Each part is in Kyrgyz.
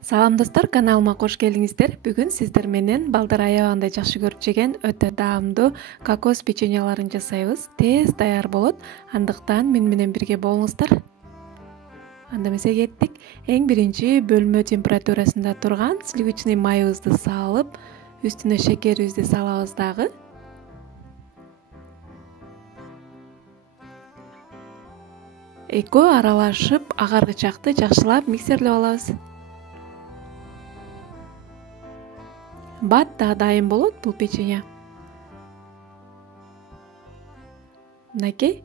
Салам достор, каналыма кош келиңиздер. Бүгүн сиздер менен балдар аябагандай жакшы көрүп жеген өтө даамдуу кокос печеньяларын жасайбыз. Тез даяр болот. Андыктан мен менен бирге болуңуздар. Анда эмесе кеттик. Эң биринчи бөлмө температурасында турган сливочный майыбызды салып, үстүнө шекерибизди салабыз дагы. Экөө аралашып, агаргычакты жакшылап миксерлеп алабыз. Бат да дайым болот бул печенье. Мынакей.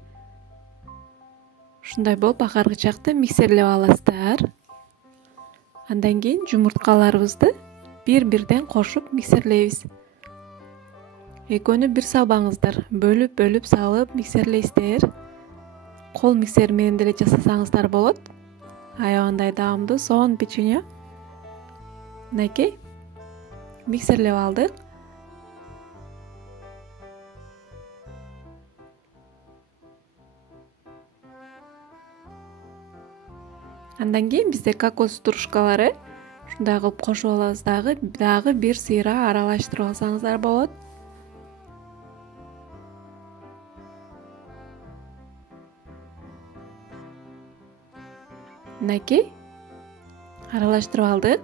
Ушундай болуп агаргычакты миксерлеп аласыздар. Андан кийин жумурткаларыбызды бир-бирден кошуп миксерлейбиз. Экөөнү бир салбаңыздар, бөлүп салып миксерлейсиздер. Кол миксер менен деле жасасаңыздар болот. Аябагандай даамдуу сонун печенье. Мынакей. Миксерлеп алдык. Андан кийин бизде кокос стружкалары. Ушундай кылып кошуп алабыз дагы бир сыйра аралаштырып алсаңыздар болот. Мынакей. Аралаштырып алдык.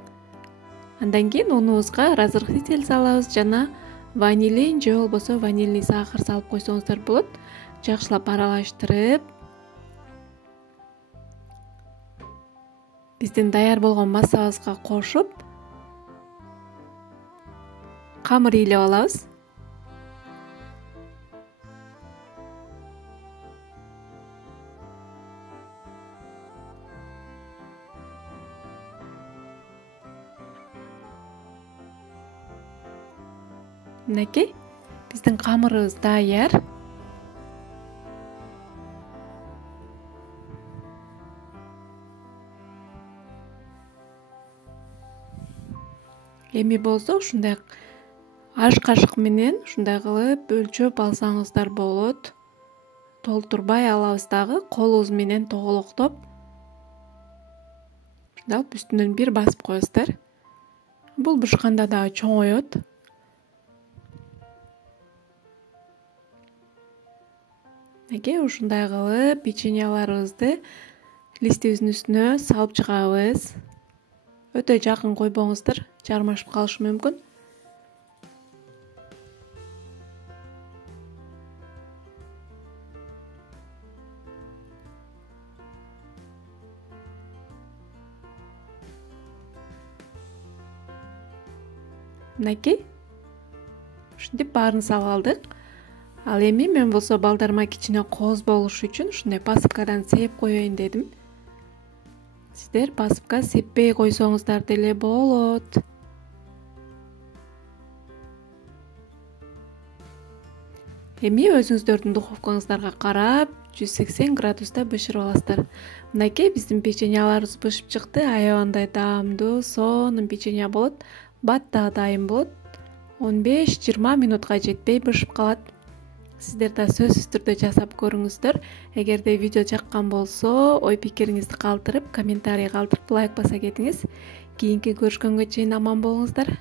Андан кийин унубузга разрыхлитель салабыз жана ванилин же болбосо ванильный сахар салып койсоңуздар болот. Жакшылап аралаштырып, биздин даяр болгон массабызга кошуп, камыр ыйлап алабыз. Мынакей, биздин камырыбыз даяр. Эми болсо ушундай аш кашык менен ушундай кылып өлчөп алсаңыздар болот. Толтурбай алабыз дагы, колубуз менен тоголоктоп. Ушундай үстүнөн бир басып коесуздар. Бул бышканда дагы чоңоет. Мынакей ушундай кылып печеньяларыбызды листибиздин үстүнө салып чыгабыз. Өтө жакын койбоңуздар, жармашып калышы мүмкүн. Мынакей. Ушинтип баарын салып алдык. Ал эми мен болсо балдарыма кичине кооз болушу үчүн ушундай посыпкадан сээп коеюн дедим. Сиздер посыпка сеппей койсоңуздар деле болот. Эми өзүңүздөрдүн духовкаңыздарга карап 180 градуста бышырып аласыздар. Мынакей биздин печеньяларыбыз бышып чыкты. Аябагандай даамдуу, сонун печенье болот. Бат да дайым болот. 15-20 минутка жетпей бышып калат. Сиздер да сөзсүз түрдө жасап көрүңүздөр. Эгерде видео жаккан болсо, ой пикириңизди калтырып, комментарий калтырып, лайк баса кетиңиз. Кийинки көрүшкөнгө чейин аман болуңуздар.